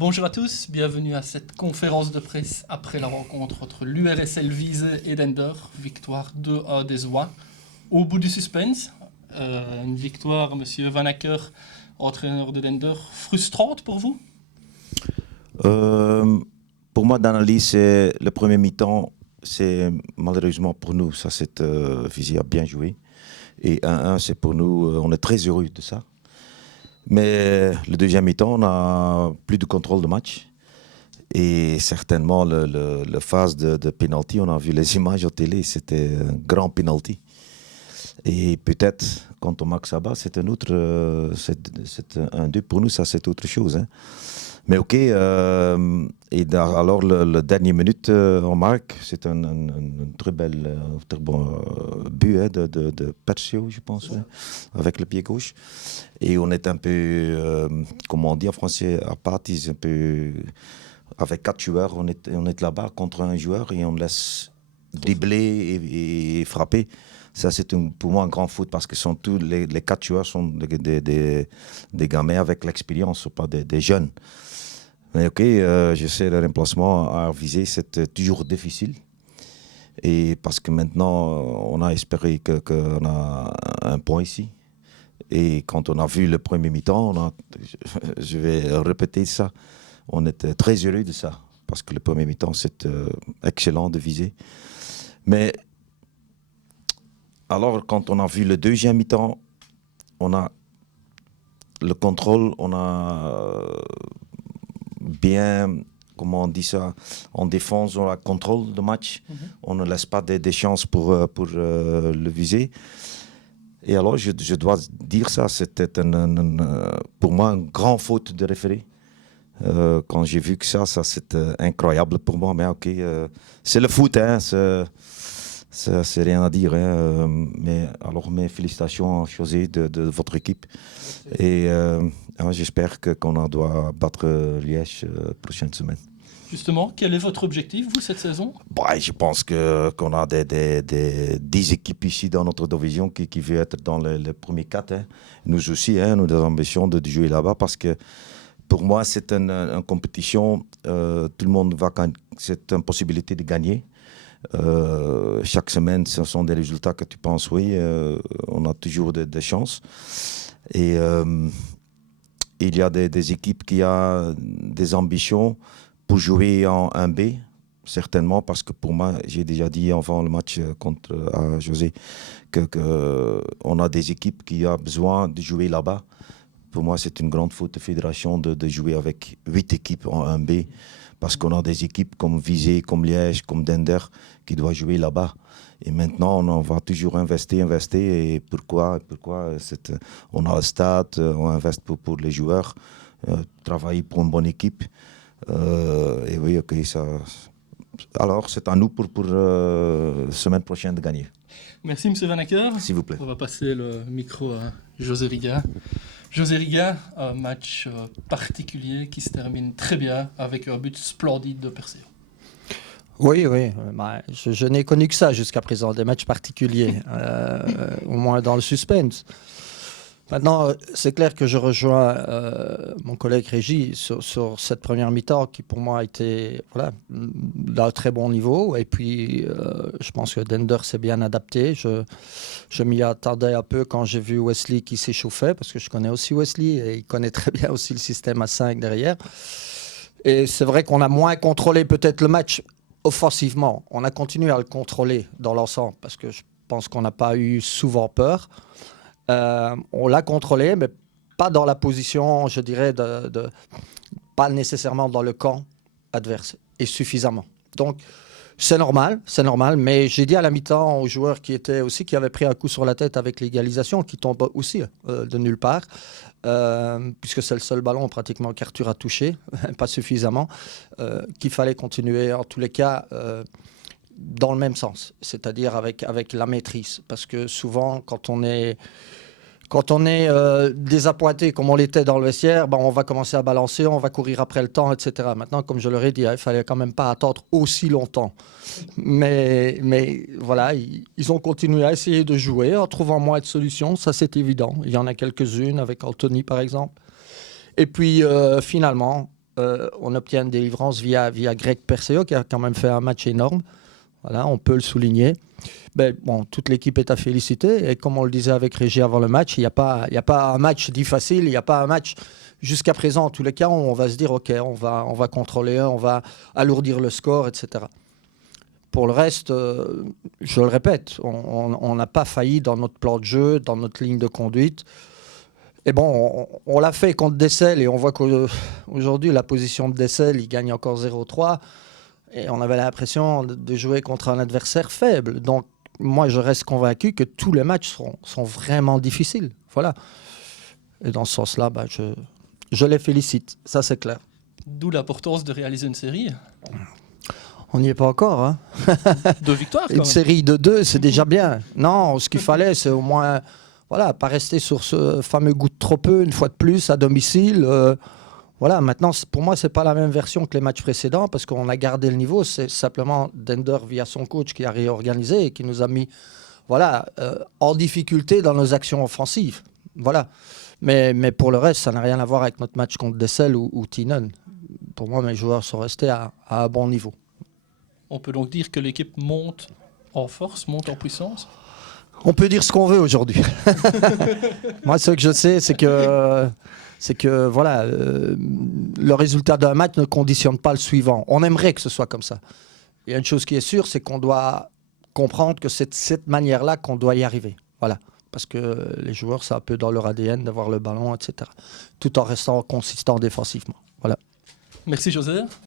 Bonjour à tous, bienvenue à cette conférence de presse après la rencontre entre l'URSL Visé et Dender, victoire 2-1 des Oies. Au bout du suspense, une victoire, Monsieur Van Acker, entraîneur de Dender, frustrante pour vous? Pour moi, d'analyse, c'est le premier mi-temps, c'est malheureusement pour nous, ça c'est Visé a bien joué. Et 1-1, c'est pour nous, on est très heureux de ça. Mais le deuxième mi-temps, on a plus de contrôle de match. Et certainement, le phase de penalty, on a vu les images au télé, c'était un grand penalty. Et peut-être, quand on marque ça bas, c'est un autre, c'est un 2 pour nous, ça c'est autre chose. Hein. Mais ok, alors le dernier minute, on marque, c'est un très très bon but hein, de Percio, je pense, ouais, avec le pied gauche. Et on est un peu, comme on dit en français, apathique, un peu, avec 4 joueurs, on est là-bas contre un joueur et on laisse dribbler et frapper. Ça, c'est pour moi un grand foot parce que tous les 4 joueurs sont des gamins avec l'expérience, pas des jeunes. Mais ok, je sais, le remplacement à viser, c'est toujours difficile. Et parce que maintenant, on a espéré qu'on a un point ici. Et quand on a vu le premier mi-temps, je vais répéter ça, on était très heureux de ça. Parce que le premier mi-temps, c'est excellent de viser. Mais alors, quand on a vu le deuxième mi-temps, on a le contrôle, on a bien, comment on dit ça, en défense, on a le contrôle de match. On ne laisse pas des chances pour le viser. Et alors, je dois dire ça, c'était pour moi une grande faute de référé. Quand j'ai vu que ça c'était incroyable pour moi. Mais ok, c'est le foot, hein, c'est rien à dire. Hein, mais alors, mes félicitations à José de votre équipe. Et j'espère qu'on doit battre Liège la prochaine semaine. Justement, quel est votre objectif, vous, cette saison? Je pense qu'on a des 10 équipes ici dans notre division qui veulent être dans les premiers 4. Hein. Nous aussi, hein, nous avons l'ambition de jouer là-bas parce que pour moi, c'est une compétition. Tout le monde va gagner. C'est une possibilité de gagner. Chaque semaine, ce sont des résultats que tu penses, oui, on a toujours des chances. Et il y a des équipes qui ont des ambitions pour jouer en 1B, certainement, parce que pour moi, j'ai déjà dit avant le match contre José qu'on a des équipes qui ont besoin de jouer là-bas. Pour moi, c'est une grande faute de fédération de jouer avec 8 équipes en 1B, parce qu'on a des équipes comme Visé, comme Liège, comme Dender, qui doivent jouer là-bas. Et maintenant, on va toujours investir. Et pourquoi on a le stade, on investit pour les joueurs, travailler pour une bonne équipe. Et oui, ok, ça. Alors, c'est à nous pour la semaine prochaine de gagner. Merci, M. Van Acker. S'il vous plaît. On va passer le micro à José Riga. José Riga, un match particulier qui se termine très bien avec un but splendide de Percio. Oui. Je n'ai connu que ça jusqu'à présent, des matchs particuliers, au moins dans le suspense. Maintenant, c'est clair que je rejoins mon collègue Régis sur cette première mi-temps qui, pour moi, a été d'un très bon niveau. Et puis, je pense que Dender s'est bien adapté. Je m'y attendais un peu quand j'ai vu Wesley qui s'échauffait, parce que je connais aussi Wesley et il connaît très bien aussi le système à 5 derrière. Et c'est vrai qu'on a moins contrôlé peut-être le match offensivement. On a continué à le contrôler dans l'ensemble, parce que je pense qu'on n'a pas eu souvent peur. On l'a contrôlé, mais pas dans la position, je dirais, pas nécessairement dans le camp adverse, et suffisamment. Donc, c'est normal, mais j'ai dit à la mi-temps aux joueurs qui avaient pris un coup sur la tête avec l'égalisation, qui tombe aussi de nulle part, puisque c'est le seul ballon pratiquement qu'Arthur a touché, pas suffisamment, qu'il fallait continuer en tous les cas dans le même sens, c'est-à-dire avec la maîtrise. Parce que souvent, quand on est désappointé comme on l'était dans le vestiaire, on va commencer à balancer, on va courir après le temps, etc. Maintenant, comme je leur ai dit, il ne fallait quand même pas attendre aussi longtemps. Mais voilà, ils ont continué à essayer de jouer en trouvant moins de solutions, ça c'est évident. Il y en a quelques-unes avec Anthony par exemple. Et puis finalement, on obtient une délivrance via Greg Perseo, qui a quand même fait un match énorme. Voilà, on peut le souligner. Ben, bon, toute l'équipe est à féliciter. Et comme on le disait avec Régie avant le match, il n'y a pas un match dit facile, il n'y a pas un match jusqu'à présent, en tous les cas, on va se dire, OK, on va contrôler, on va alourdir le score, etc. Pour le reste, je le répète, on n'a pas failli dans notre plan de jeu, dans notre ligne de conduite. Et bon, on l'a fait contre Dessel et on voit qu'aujourd'hui, la position de Dessel, il gagne encore 0-3. Et on avait l'impression de jouer contre un adversaire faible. Donc, moi, je reste convaincu que tous les matchs sont vraiment difficiles. Voilà. Et dans ce sens-là, bah, je les félicite. Ça, c'est clair. D'où l'importance de réaliser une série. On n'y est pas encore. Hein. 2 victoires, quand Une même. série de 2, c'est déjà bien. Non, ce qu'il fallait, c'est au moins... Voilà, pas rester sur ce fameux goût de trop peu, une fois de plus, à domicile. Voilà, maintenant, pour moi, c'est pas la même version que les matchs précédents parce qu'on a gardé le niveau. C'est simplement Dender, via son coach, qui a réorganisé et qui nous a mis en difficulté dans nos actions offensives. Voilà. Mais pour le reste, ça n'a rien à voir avec notre match contre Dessel ou Tienen. Pour moi, mes joueurs sont restés à un bon niveau. On peut donc dire que l'équipe monte en force, monte en puissance. On peut dire ce qu'on veut aujourd'hui. Moi, ce que je sais, c'est que voilà, le résultat d'un match ne conditionne pas le suivant. On aimerait que ce soit comme ça. Il y a une chose qui est sûre, c'est qu'on doit comprendre que c'est de cette manière-là qu'on doit y arriver. Voilà. Parce que les joueurs, c'est un peu dans leur ADN d'avoir le ballon, etc. Tout en restant consistant défensivement. Voilà. Merci, José.